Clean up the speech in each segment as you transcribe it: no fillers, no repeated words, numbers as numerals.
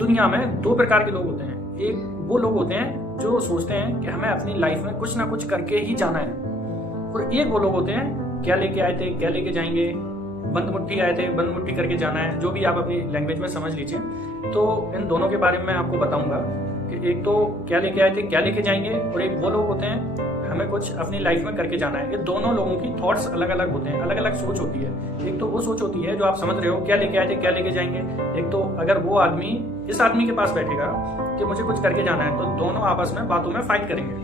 दुनिया में दो प्रकार के लोग होते हैं। एक वो लोग होते हैं जो सोचते हैं कि हमें अपनी लाइफ में कुछ ना कुछ करके ही जाना है, और एक वो लोग होते हैं क्या लेके आए थे क्या लेके जाएंगे, बंद मुट्ठी आए थे बंद मुट्ठी करके जाना है, जो भी आप अपनी लैंग्वेज में समझ लीजिए। तो इन दोनों के बारे में मैं आपको बताऊंगा कि एक तो क्या लेके आए थे क्या लेके जाएंगे, और एक वो लोग होते हैं हमें कुछ अपनी लाइफ में करके जाना है। ये दोनों लोगों की थॉट्स अलग अलग होते हैं, अलग अलग सोच होती है। एक तो वो सोच होती है जो आप समझ रहे हो क्या लेके आए थे क्या लेके जाएंगे। एक तो अगर वो आदमी इस आदमी के पास बैठेगा कि मुझे कुछ करके जाना है, तो दोनों आपस में बातों में फाइट करेंगे,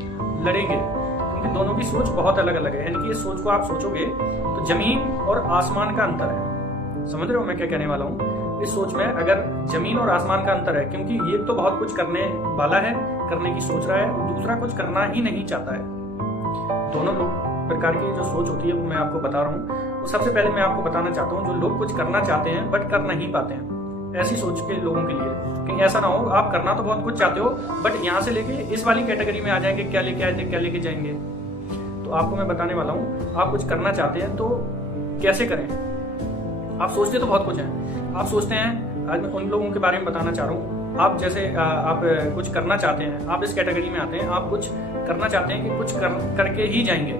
लड़ेंगे, क्योंकि दोनों की सोच बहुत अलग अलग है। यानी कि इस सोच को आप सोचोगे तो जमीन और आसमान का अंतर है। समझ रहे हो मैं क्या कहने वाला हूँ? इस सोच में अगर जमीन और आसमान का अंतर है, क्योंकि ये तो बहुत कुछ करने वाला है, करने की सोच रहा है, दूसरा कुछ करना ही नहीं चाहता है। दोनों प्रकार की जो सोच होती है वो मैं आपको बता रहा हूँ। तो सबसे पहले मैं आपको बताना चाहता हूँ जो लोग कुछ करना चाहते हैं बट कर नहीं पाते हैं, ऐसी सोच के लोगों के लिए कहीं ऐसा ना हो आप करना तो बहुत कुछ चाहते हो बट यहाँ से लेके इस वाली कैटेगरी में आ जाएंगे क्या लेके आए थे क्या लेके जाएंगे। तो आपको मैं बताने वाला हूँ, आप कुछ करना चाहते हैं तो कैसे करें। आप सोचते तो बहुत कुछ है, आप सोचते हैं, आज मैं उन लोगों के बारे में बताना चाह रहा हूँ। आप जैसे आप कुछ करना चाहते हैं, आप इस कैटेगरी में आते हैं, आप कुछ करना चाहते हैं कि कुछ करके ही जाएंगे।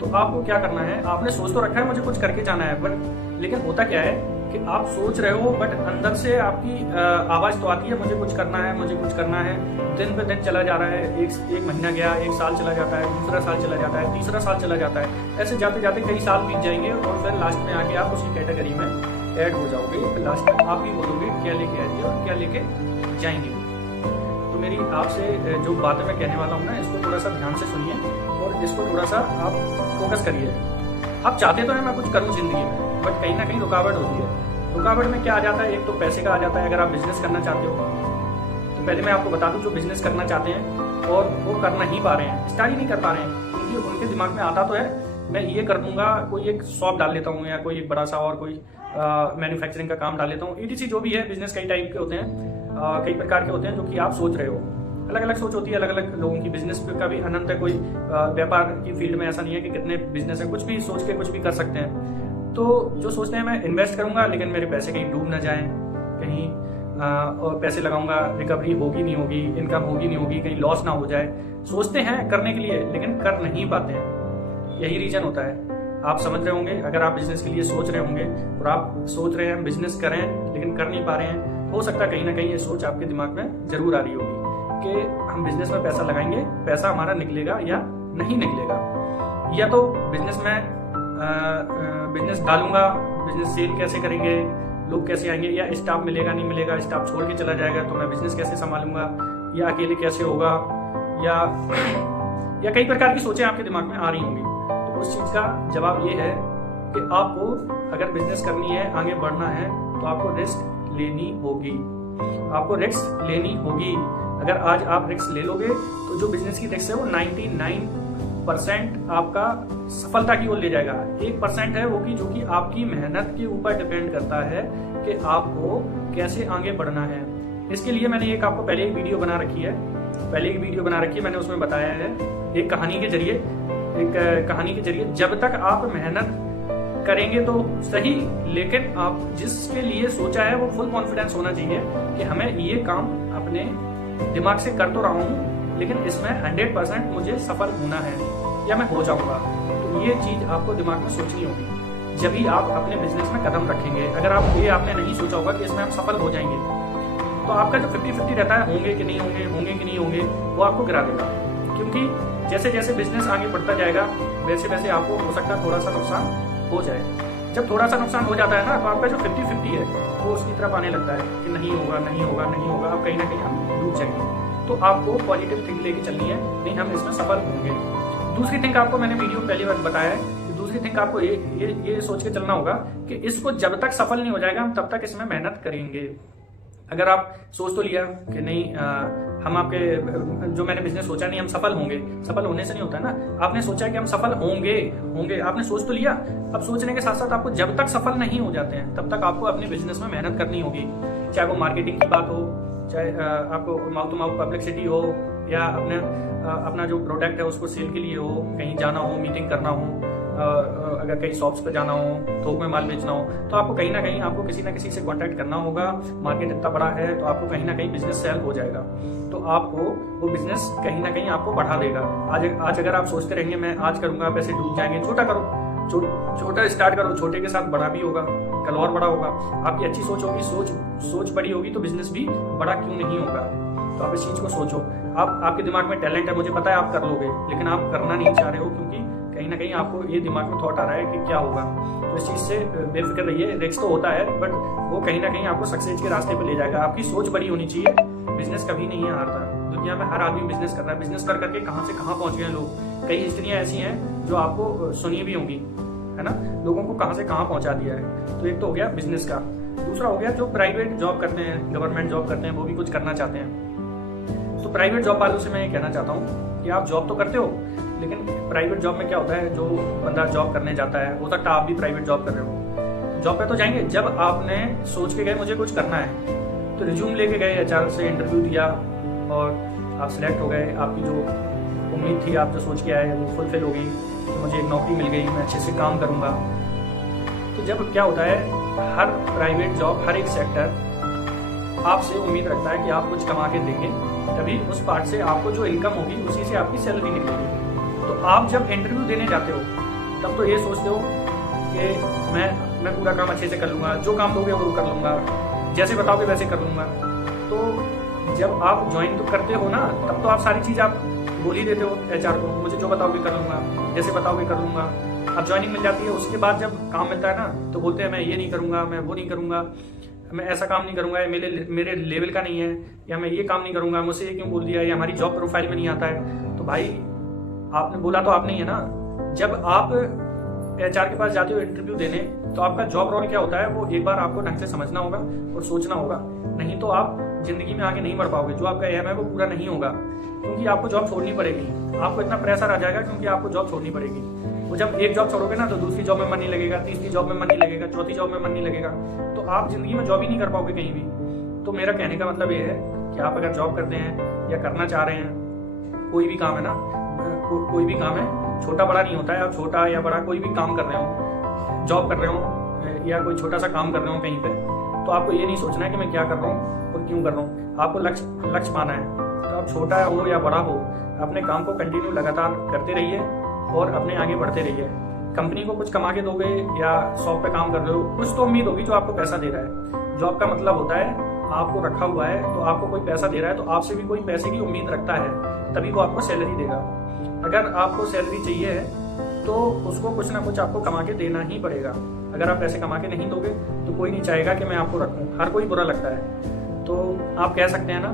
तो आपको क्या करना है, आपने सोच तो रखा है मुझे कुछ करके जाना है, बट लेकिन होता क्या है कि आप सोच रहे हो बट अंदर से आपकी आवाज तो आती है मुझे कुछ करना है मुझे कुछ करना है। दिन पे दिन चला जा रहा है, एक महीना गया, एक साल चला जाता है, दूसरा साल चला जाता है, तीसरा साल चला जाता है, ऐसे जाते जाते कई साल बीत जाएंगे और फिर लास्ट में आके आप उसी कैटेगरी में ऐड हो जाओगे। फिर लास्ट में आप ही बोलोगे क्या लेके आएंगे और क्या लेके जाएंगे। तो मेरी आपसे जो बातें मैं कहने वाला हूँ ना, इसको थोड़ा सा ध्यान से सुनिए और इसको थोड़ा सा आप फोकस करिए। आप चाहते तो है मैं कुछ करूँ जिंदगी में, बट कहीं ना कहीं रुकावट होती है। रुकावट में क्या आ जाता है, एक तो पैसे का आ जाता है। अगर आप बिजनेस करना चाहते हो तो पहले मैं आपको बता दूं, जो बिजनेस करना चाहते हैं और वो कर नहीं पा रहे हैं, स्टार्ट ही नहीं कर पा रहे हैं, क्योंकि उनके दिमाग में आता तो है मैं ये कर दूंगा, कोई एक शॉप डाल लेता हूँ या कोई एक बड़ा सा और कोई मैन्युफैक्चरिंग का काम डाल लेता हूँ, ETC जो भी है। बिजनेस कई टाइप के होते हैं, कई प्रकार के होते हैं जो कि आप सोच रहे हो। अलग अलग सोच होती है अलग अलग लोगों की। बिजनेस का भी अनंत है, कोई व्यापार की फील्ड में ऐसा नहीं है कि कितने बिजनेस है, कुछ भी सोच के कुछ भी कर सकते हैं। तो जो सोचते हैं मैं इन्वेस्ट करूंगा लेकिन मेरे पैसे कहीं डूब ना जाएं, कहीं और पैसे लगाऊंगा रिकवरी होगी नहीं होगी, इनकम होगी नहीं होगी, कहीं लॉस ना हो जाए। सोचते हैं करने के लिए लेकिन कर नहीं पाते हैं, यही रीजन होता है। आप समझ रहे होंगे, अगर आप बिजनेस के लिए सोच रहे होंगे और आप सोच रहे हैं बिजनेस करें लेकिन कर नहीं पा रहे हैं, हो सकता है कहीं ना कहीं ये सोच आपके दिमाग में जरूर आ रही होगी कि हम बिजनेस में पैसा लगाएंगे, पैसा हमारा निकलेगा या नहीं निकलेगा, या तो बिजनेस में बिजनेस डालूंगा, बिजनेस सेल कैसे करेंगे, लोग कैसे आएंगे, या स्टाफ मिलेगा नहीं मिलेगा, स्टाफ छोड़ के चला जाएगा तो मैं बिजनेस कैसे संभालूंगा, या अकेले कैसे होगा, या कई प्रकार की सोचें आपके दिमाग में आ रही होंगी। तो उस चीज का जवाब ये है कि आपको अगर बिजनेस करनी है, आगे बढ़ना है, तो आपको रिस्क लेनी होगी, आपको रिस्क लेनी होगी। अगर आज आप रिस्क ले लोगे तो जो बिजनेस की रिस्क है वो 99% आपका सफलता की ओर ले जाएगा। 1% है वो की जो कि आपकी मेहनत के ऊपर डिपेंड करता है कि आपको कैसे आगे बढ़ना है। इसके लिए मैंने एक आपको पहले एक वीडियो बना रखी है, मैंने उसमें बताया है एक कहानी के जरिए जब तक आप मेहनत करेंगे तो सही, लेकिन आप जिसके लिए सोचा है वो फुल कॉन्फिडेंस होना चाहिए कि हमें ये काम अपने दिमाग से कर तो रहा हूँ लेकिन इसमें 100% मुझे सफल होना है या मैं हो जाऊंगा। तो ये चीज आपको दिमाग में सोचनी होगी जब भी आप अपने बिजनेस में कदम रखेंगे। अगर आपने नहीं सोचा होगा कि इसमें हम सफल हो जाएंगे, तो आपका जो 50-50 रहता है होंगे कि नहीं होंगे, वो आपको गिरा देगा। क्योंकि जैसे जैसे बिजनेस आगे बढ़ता जाएगा वैसे वैसे आपको हो सकता है थोड़ा सा नुकसान हो जाए। जब थोड़ा सा नुकसान हो जाता है ना, तो आपका जो 50-50 है वो उसकी तरफ आने लगता है कि नहीं होगा, आप कहीं ना कहीं हम डूब जाएंगे। तो आपको पॉजिटिव थिंक लेके चलनी है, नहीं हम इसमें सफल होंगे। दूसरी थिंक आपको मैंने वीडियो पहली बार बताया है कि दूसरी थिंक आपको ये सोच के चलना होगा कि इसको जब तक सफल नहीं हो जाएगा हम तब तक इसमें मेहनत करेंगे। अगर आप सोच तो लिया कि नहीं हम आपके जो मैंने बिजनेस सोचा नहीं हम सफल होंगे, सफल होने से नहीं होता है ना, आपने सोचा है कि हम सफल होंगे, आपने सोच तो लिया। अब सोचने के साथ साथ आपको जब तक सफल नहीं हो जाते हैं तब तक आपको अपने बिजनेस में मेहनत करनी होगी। चाहे वो मार्केटिंग की बात हो, चाहे आपको माउथ टू माउथ पब्लिसिटी हो, या अपना जो प्रोडक्ट है उसको सेल के लिए हो, कहीं जाना हो, मीटिंग करना हो, अगर कहीं शॉप्स पे जाना हो, थोक में माल बेचना हो, तो आपको कहीं ना कहीं आपको किसी ना किसी से कांटेक्ट करना होगा। मार्केट इतना बड़ा है तो आपको कहीं ना कहीं बिजनेस सेल हो जाएगा, तो आपको वो बिजनेस कहीं ना कहीं आपको बढ़ा देगा। आज अगर आप सोचते रहेंगे मैं आज करूंगा पैसे डूब जाएंगे, छोटा करो, छोटा स्टार्ट करो, छोटे के साथ बड़ा भी होगा, कल और बड़ा होगा। आपकी अच्छी सोच होगी, सोच बड़ी होगी तो बिजनेस भी बड़ा क्यों नहीं होगा। तो आप इस चीज को सोचो। आपके दिमाग में टैलेंट है, मुझे पता है आप कर लोगे, लेकिन आप करना नहीं चाह रहे हो क्योंकि कहीं ना कहीं आपको ये दिमाग में थॉट आ रहा है कि क्या होगा। तो इस चीज से बेफिक्र रहिए। रिस्क तो होता है बट वो कहीं ना कहीं आपको सक्सेस के रास्ते पे ले जाएगा। आपकी सोच बड़ी होनी चाहिए। बिजनेस कभी नहीं है हारता। दुनिया में हर आदमी बिजनेस कर रहा है। बिजनेस कर करके कहाँ से कहाँ पहुंच गए लोग। कई हिस्ट्रियां ऐसी हैं जो आपको सुनी भी होंगी, है ना, लोगों को कहाँ से कहाँ पहुंचा दिया है। तो एक तो हो गया बिजनेस का। दूसरा हो गया जो प्राइवेट जॉब करते हैं, गवर्नमेंट जॉब करते हैं, वो भी कुछ करना चाहते हैं। तो प्राइवेट जॉब वालों से मैं ये कहना चाहता हूँ कि आप जॉब तो करते हो, लेकिन प्राइवेट जॉब में क्या होता है, जो बंदा जॉब करने जाता है, हो सकता है आप भी प्राइवेट जॉब कर रहे हो। जॉब पे तो जाएंगे जब आपने सोच के गए मुझे कुछ करना है, तो रिज्यूम लेके गए, एचआर से इंटरव्यू दिया और आप सिलेक्ट हो गए। आपकी जो उम्मीद थी, आप जो सोच के आए वो फुलफिल हो गई, तो मुझे एक नौकरी मिल गई, मैं अच्छे से काम करूँगा। तो जब क्या होता है, हर प्राइवेट जॉब, हर एक सेक्टर आपसे उम्मीद रखता है कि आप कुछ कमा के देंगे, तभी उस पार्ट से आपको जो इनकम होगी उसी से आपकी सैलरी निकलेगी। तो आप जब इंटरव्यू देने जाते हो तब तो ये सोचते हो कि मैं पूरा काम अच्छे से कर लूँगा, जो काम दोगे वो कर लूँगा, जैसे बताओगे वैसे कर लूँगा। तो जब आप ज्वाइन तो करते हो ना, तब तो आप सारी चीज़ आप बोल ही देते हो एचआर को, मुझे जो बताओगे कर लूँगा, जैसे बताओगे कर लूँगा। अब ज्वाइनिंग मिल जाती है, उसके बाद जब काम मिलता है ना, तो बोलते हैं मैं ये नहीं करूँगा, मैं वो नहीं करूँगा, मैं ऐसा काम नहीं करूँगा, मेरे लेवल का नहीं है, या मैं ये काम नहीं करूँगा, मुझसे ये क्यों बोल दिया, या हमारी जॉब प्रोफाइल में नहीं आता है। तो भाई आपने बोला तो आपने ही है ना। जब आप एचआर के पास जाते हो इंटरव्यू देने, तो आपका जॉब रोल क्या होता है वो एक बार आपको ढंग से समझना होगा और सोचना होगा, नहीं तो आप जिंदगी में आगे नहीं बढ़ पाओगे। जो आपका एम है वो पूरा नहीं होगा, क्योंकि आपको जॉब छोड़नी पड़ेगी। आपको इतना प्रेशर आ जाएगा क्योंकि आपको जॉब छोड़नी पड़ेगी। वो जब एक जॉब छोड़ोगे ना, तो दूसरी जॉब में मन नहीं लगेगा, तीसरी जॉब में मन नहीं लगेगा, चौथी जॉब में मन नहीं लगेगा, तो आप जिंदगी में जॉब ही नहीं कर पाओगे कहीं भी। तो मेरा कहने का मतलब ये है कि आप अगर जॉब करते हैं या करना चाह रहे हैं, कोई भी काम है ना, कोई भी काम है, छोटा बड़ा नहीं होता है। आप छोटा या बड़ा कोई भी काम कर रहे हो, जॉब कर रहे हो या कोई छोटा सा काम कर रहे हो कहीं पे, तो आपको ये नहीं सोचना है कि मैं क्या कर रहा हूँ और क्यों कर रहा हूँ। आपको लक्ष्य पाना है। तो आप छोटा हो या बड़ा हो, अपने काम को कंटिन्यू लगातार करते रहिए और अपने आगे बढ़ते रहिए। कंपनी को कुछ कमा के दोगे या शॉप पे काम कर रहे हो, कुछ तो उम्मीद होगी जो आपको पैसा दे रहा है। जॉब का मतलब होता है आपको रखा हुआ है, तो आपको कोई पैसा दे रहा है, तो आपसे भी कोई पैसे की उम्मीद रखता है, तभी वो आपको सैलरी देगा। अगर आपको सैलरी चाहिए है तो उसको कुछ ना कुछ आपको कमा के देना ही पड़ेगा। अगर आप पैसे कमा के नहीं दोगे तो कोई नहीं चाहेगा कि मैं आपको रखूं, हर कोई बुरा लगता है। तो आप कह सकते हैं ना,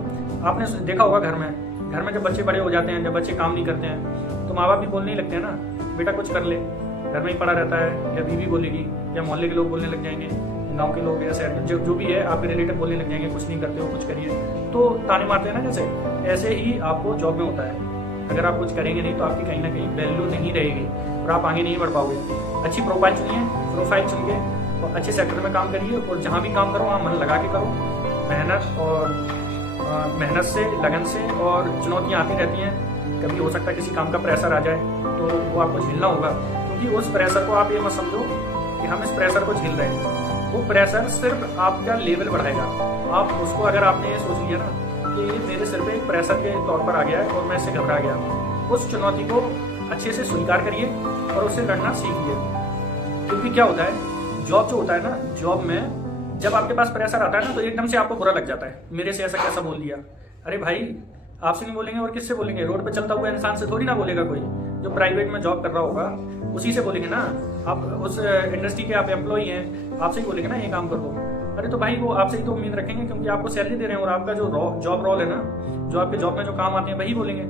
आपने देखा होगा घर में जब बच्चे बड़े हो जाते हैं, जब बच्चे काम नहीं करते हैं, तो माँ बाप भी बोलने ही लगते हैं ना, बेटा कुछ कर ले, घर में ही पड़ा रहता है, या बीवी बोलेगी, या मोहल्ले के लोग बोलने लग जाएंगे, गांव के लोग या शहर में जो भी है, आपके रिलेटिव बोलने लग जाएंगे, कुछ नहीं करते हो, कुछ करिए, तो ताने मारते हैं ना। जैसे ऐसे ही आपको जॉब में होता है। अगर आप कुछ करेंगे नहीं तो आपकी कहीं ना कहीं वैल्यू नहीं रहेगी और आप आगे नहीं बढ़ पाओगे। अच्छी प्रोफाइल चुनिए, प्रोफाइल चुन के और अच्छे सेक्टर में काम करिए, और जहाँ भी काम करो वहाँ मन लगा के करो, मेहनत से, लगन से। और चुनौतियाँ आती रहती हैं, कभी हो सकता है किसी काम का प्रेशर आ जाए तो वो आपको झेलना होगा, क्योंकि उस प्रेशर को आप ये मत समझो कि हम इस प्रेशर को झेल रहे हैं। वो प्रेशर सिर्फ आपका लेवल बढ़ाएगा। आप उसको, अगर आपने ये सोच लिया ना कि मेरे सिर पे एक प्रेशर के तौर पर आ गया है और मैं इससे घबरा गया, उस चुनौती को अच्छे से स्वीकार करिए और उससे लड़ना सीखिए। क्योंकि क्या होता है, जॉब जो होता है ना, जॉब में जब आपके पास प्रेशर आता है ना, तो एकदम से आपको बुरा लग जाता है, मेरे से ऐसा कैसा बोल दिया। अरे भाई, आपसे नहीं बोलेंगे और किससे बोलेंगे? रोड पे चलता हुआ इंसान से थोड़ी ना बोलेगा कोई। जो प्राइवेट में जॉब कर रहा होगा उसी से बोलेंगे ना। आप उस इंडस्ट्री के आप एम्प्लॉई हैं, आपसे ही बोलेंगे ना ये काम कर दो। अरे तो भाई वो आपसे ही तो उम्मीद रखेंगे, क्योंकि आपको सैलरी दे रहे हैं और आपका जो जॉब रोल है ना, जो आपके जॉब में जो काम आते हैं वही बोलेंगे।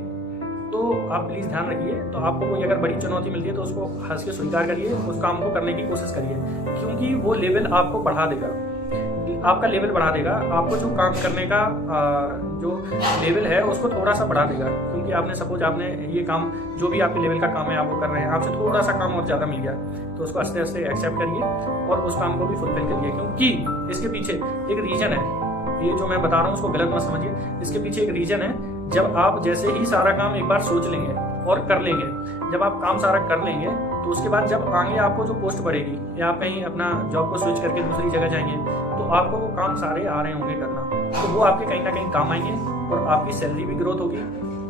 तो आप प्लीज़ ध्यान रखिए। तो आपको कोई अगर बड़ी चुनौती मिलती है तो उसको हंस के स्वीकार करिए, उस काम को करने की कोशिश करिए, क्योंकि वो लेवल आपको बढ़ा देगा, आपका लेवल बढ़ा देगा। आपको जो काम करने का जो लेवल है उसको थोड़ा सा बढ़ा देगा, क्योंकि आपने सपोज आपने ये काम, जो भी आपके लेवल का काम है आप वो कर रहे हैं, आपसे थोड़ा सा काम और ज़्यादा मिल गया, तो उसको आस्ते आस्ते एक्सेप्ट करिए और उस काम को भी फुलफिल करिए, क्योंकि इसके पीछे एक रीजन है। ये जो मैं बता रहा हूँ उसको गलत मत समझिए, इसके पीछे एक रीजन है। जब आप जैसे ही सारा काम एक बार सोच लेंगे और कर लेंगे, जब आप काम सारा कर लेंगे तो उसके बाद जब आगे आपको जो पोस्ट बढ़ेगी या आप कहीं अपना जॉब को स्विच करके दूसरी जगह जाएंगे तो आपको वो काम सारे आ रहे होंगे करना, तो वो आपके कहीं ना कहीं काम आएंगे और आपकी सैलरी भी ग्रोथ होगी।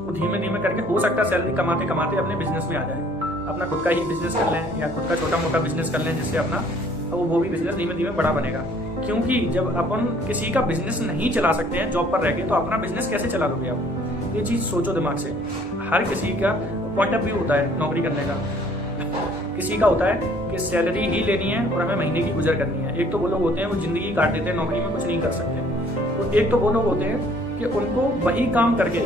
वो धीमे धीमे करके हो सकता है सैलरी कमाते कमाते अपने बिजनेस में आ जाए, अपना खुद का ही बिजनेस कर लें या खुद का छोटा मोटा बिजनेस कर लें, जिससे अपना वो भी बिजनेस धीमे धीमे बड़ा बनेगा। क्योंकि जब अपन किसी का बिजनेस नहीं चला सकते हैं जॉब पर रह के, तो अपना बिजनेस कैसे चला लोगे आप? ये चीज़ सोचो दिमाग से। हर किसी का पॉइंट ऑफ व्यू होता है नौकरी करने का। किसी का होता है कि सैलरी ही लेनी है और हमें महीने की गुजर करनी है। एक तो वो लोग होते हैं वो जिंदगी काट देते हैं, नौकरी में कुछ नहीं कर सकते। तो एक तो वो लोग होते हैं कि उनको वही काम करके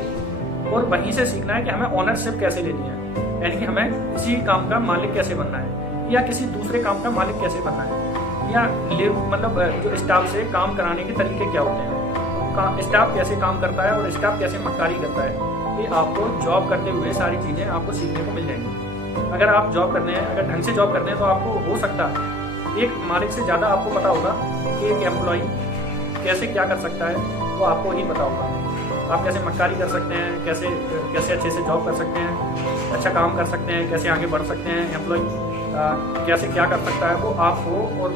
और वहीं से सीखना है कि हमें ओनरशिप कैसे लेनी है, यानी कि हमें किसी काम का मालिक कैसे बनना है या किसी दूसरे काम का मालिक कैसे बनना है, या मतलब जो स्टाफ से काम कराने के तरीके क्या होते हैं, स्टाफ कैसे काम करता है और स्टाफ कैसे मक्कारी करता है। ये आपको जॉब करते हुए सारी चीज़ें आपको सीखने को मिल जाएंगी। अगर आप जॉब करते हैं, अगर ढंग से जॉब करते हैं, तो आपको हो सकता है एक मालिक से ज़्यादा आपको पता होगा कि एक एम्प्लॉई कैसे क्या कर सकता है, वो आपको ही पता होगा। आप कैसे मक्कारी कर सकते हैं, कैसे कैसे अच्छे से जॉब कर सकते हैं, अच्छा काम कर सकते हैं, कैसे आगे बढ़ सकते हैं, एम्प्लॉई कैसे क्या कर सकता है, वो आपको और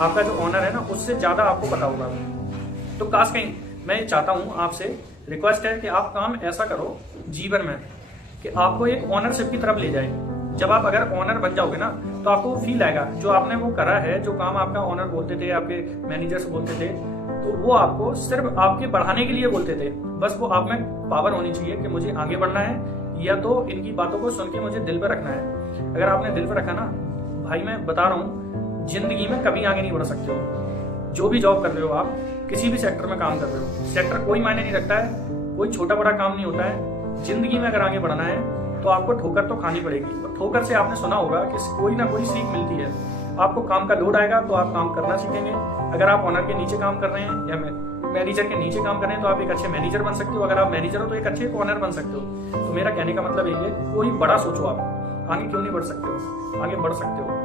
आपका जो ओनर है ना उससे ज़्यादा आपको पता होगा। तो काश कहीं मैं चाहता हूँ, आपसे रिक्वेस्ट है कि आप काम ऐसा करो जीवन में कि आपको एक ओनरशिप की तरफ ले जाए। जब आप अगर ओनर बन जाओगे ना तो आपको फील आएगा जो आपने वो करा है, जो काम आपका ओनर बोलते थे, आपके मैनेजर्स बोलते थे, तो वो आपको सिर्फ आपके बढ़ाने के लिए बोलते थे। बस वो आप में पावर होनी चाहिए कि मुझे आगे बढ़ना है, या तो इनकी बातों को सुन के मुझे दिल पर रखना है। अगर आपने दिल पर रखा ना भाई, मैं बता रहा हूँ जिंदगी में कभी आगे नहीं बढ़ सकते हो। जो भी जॉब कर रहे हो आप, किसी भी सेक्टर में काम कर रहे हो, सेक्टर कोई मायने नहीं रखता है, कोई छोटा बड़ा काम नहीं होता है। जिंदगी में अगर आगे बढ़ना है तो आपको ठोकर तो खानी पड़ेगी। और ठोकर से आपने सुना होगा कि कोई ना कोई सीख मिलती है। आपको काम का लोड आएगा तो आप काम करना सीखेंगे। अगर आप ओनर के नीचे काम कर रहे हैं या मैनेजर के नीचे काम कर रहे हैं तो आप एक अच्छे मैनेजर बन सकते हो। अगर आप मैनेजर हो तो एक अच्छे ओनर बन सकते हो। तो मेरा कहने का मतलब यही है, कोई बड़ा सोचो। आप आगे क्यों नहीं बढ़ सकते हो? आगे बढ़ सकते हो।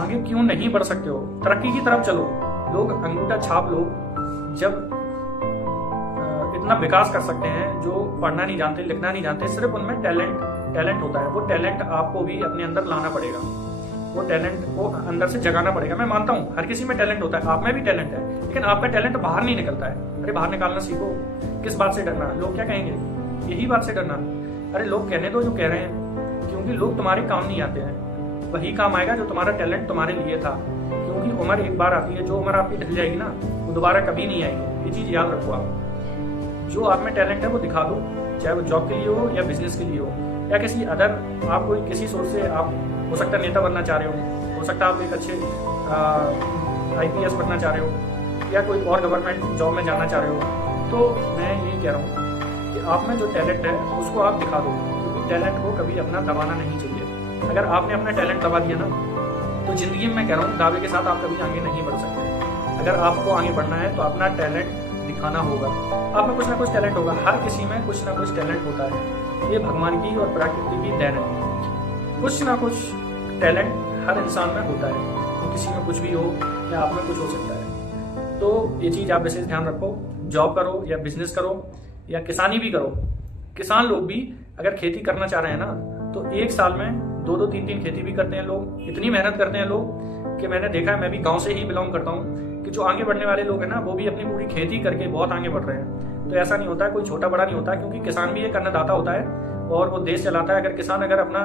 आगे क्यों नहीं बढ़ सकते हो? तरक्की की तरफ चलो। लोग अंगूठा छाप लोग जब इतना विकास कर सकते हैं, जो पढ़ना नहीं जानते, लिखना नहीं जानते, सिर्फ उनमें टैलेंट होता है। वो टैलेंट आपको भी अपने अंदर लाना पड़ेगा, वो टैलेंट को अंदर से जगाना पड़ेगा। मैं मानता हूँ हर किसी में टैलेंट होता है, आप में भी टैलेंट है, लेकिन आपका टैलेंट बाहर नहीं निकलता है। अरे बाहर निकालना सीखो। किस बात से डरना? लोग क्या कहेंगे, यही बात से डरना। अरे लोग कहने दो जो कह रहे हैं, क्योंकि लोग तुम्हारे काम नहीं आते हैं। वही काम आएगा जो तुम्हारा टैलेंट तुम्हारे लिए था। क्योंकि उम्र एक बार आती है, जो उम्र आपकी ढल जाएगी ना वो दोबारा कभी नहीं आएगी। ये चीज़ याद रखो आप। जो आप में टैलेंट है वो दिखा दो, चाहे वो जॉब के लिए हो या बिजनेस के लिए हो या किसी अदर, आप कोई किसी सोर्स से, आप हो सकता है नेता बनना चाह रहे हो सकता है आप एक अच्छे IPS बनना चाह रहे हो या कोई और गवर्नमेंट जॉब में जाना चाह रहे हो। तो मैं यही कह रहा हूँ कि आप में जो टैलेंट है उसको आप दिखा दो, क्योंकि टैलेंट को कभी अपना दबाना नहीं चाहिए। अगर आपने अपना टैलेंट दबा दिया ना तो ज़िंदगी में, मैं कह रहा हूँ, दावे के साथ आप कभी आगे नहीं बढ़ सकते। अगर आपको आगे बढ़ना है तो अपना टैलेंट दिखाना होगा। आप में कुछ ना कुछ टैलेंट होगा, हर किसी में कुछ ना कुछ टैलेंट होता है। ये भगवान की और प्रकृति की देन है। कुछ ना कुछ टैलेंट हर इंसान में होता है, तो किसी में कुछ भी हो या आप में कुछ हो सकता है। तो ये चीज़ आप विशेष ध्यान रखो। जॉब करो या बिजनेस करो या किसानी भी करो। किसान लोग भी अगर खेती करना चाह रहे हैं ना तो एक साल में 2-2, 3-3 खेती भी करते हैं लोग। इतनी मेहनत करते हैं लोग कि मैंने देखा है, मैं भी गाँव से ही बिलोंग करता हूँ, कि जो आगे बढ़ने वाले लोग हैं ना वो भी अपनी पूरी खेती करके बहुत आगे बढ़ रहे हैं। तो ऐसा नहीं होता है, कोई छोटा बड़ा नहीं होता, क्योंकि किसान भी एक अन्नदाता होता है और वो देश चलाता है। अगर किसान अगर अपना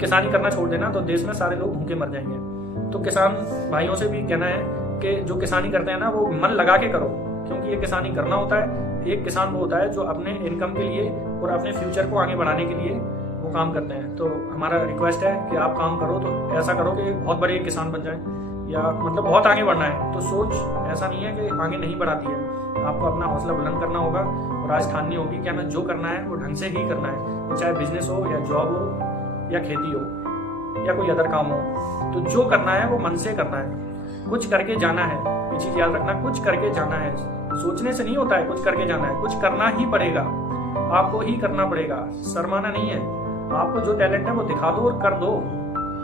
किसानी करना छोड़ देना तो देश में सारे लोग भूखे मर जाएंगे। तो किसान भाइयों से भी कहना है कि जो किसानी करते हैं ना वो मन लगा के करो, क्योंकि ये किसानी करना होता है। एक किसान वो होता है जो अपने इनकम के लिए और अपने फ्यूचर को आगे बढ़ाने के लिए वो काम करते हैं। तो हमारा रिक्वेस्ट है कि आप काम करो तो ऐसा करो कि बहुत बड़े किसान बन जाए, या मतलब बहुत आगे बढ़ना है तो सोच ऐसा नहीं है कि आगे नहीं बढ़ाती है। आपको अपना हौसला बुलंद करना होगा और आज ठाननी होगी कि हमें जो करना है वो ढंग से ही करना है, चाहे बिजनेस हो या जॉब हो या खेती हो या कोई अदर काम हो। तो जो करना है वो मन से करना है, कुछ करके जाना है। ये चीज़ याद रखना, कुछ करके जाना है। सोचने से नहीं होता है, कुछ करके जाना है। कुछ करना ही पड़ेगा, आपको ही करना पड़ेगा, शर्माना नहीं है। आपको जो टैलेंट है वो दिखा दो और कर दो।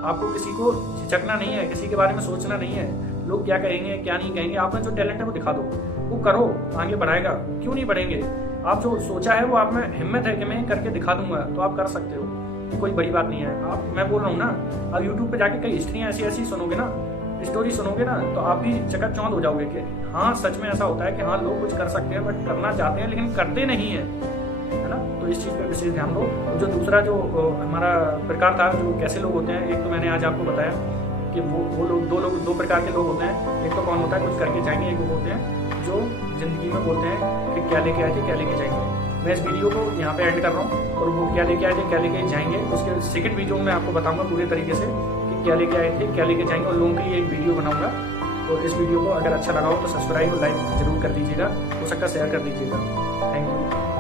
आपको किसी को झिझकना नहीं है, किसी के बारे में सोचना नहीं है लोग क्या कहेंगे क्या नहीं कहेंगे। आपने जो टैलेंट है वो दिखा दो, वो करो, आगे बढ़ाएगा। क्यों नहीं बढ़ेंगे? आप जो सोचा है वो आप में हिम्मत है कि मैं करके दिखा दूंगा, तो आप कर सकते हो। कोई बड़ी बात नहीं है। आप, मैं बोल रहा हूँ ना, अब यूट्यूब पे जाके कई हिस्ट्रियाँ ऐसी ऐसी सुनोगे ना, स्टोरी सुनोगे ना, तो आप भी चकचौंध हो जाओगे कि हाँ सच में ऐसा होता है कि हाँ लोग कुछ कर सकते हैं, बट करना चाहते हैं लेकिन करते नहीं है, है ना। तो इस चीज़ पे विशेष ध्यान दो। जो दूसरा जो हमारा प्रकार था, जो कैसे लोग होते हैं, एक तो मैंने आज आपको बताया कि वो लोग दो प्रकार के लोग होते हैं। एक तो कौन होता है, कुछ करके जाएंगे। एक वो होते हैं जो ज़िंदगी में बोलते हैं कि क्या लेके आए थे, क्या लेके जाएंगे। मैं इस वीडियो को यहाँ पे एंड कर रहा हूँ, और वो क्या लेके आए थे, क्या लेके जाएंगे, उसके सेकंड वीडियो में आपको बताऊंगा पूरे तरीके से कि क्या लेके आए थे, क्या लेके जाएंगे, और लोगों के लिए एक वीडियो बनाऊंगा। तो इस वीडियो को अगर अच्छा लगा हो तो सब्सक्राइब और लाइक जरूर कर दीजिएगा, हो सकता है शेयर कर दीजिएगा। Thank you.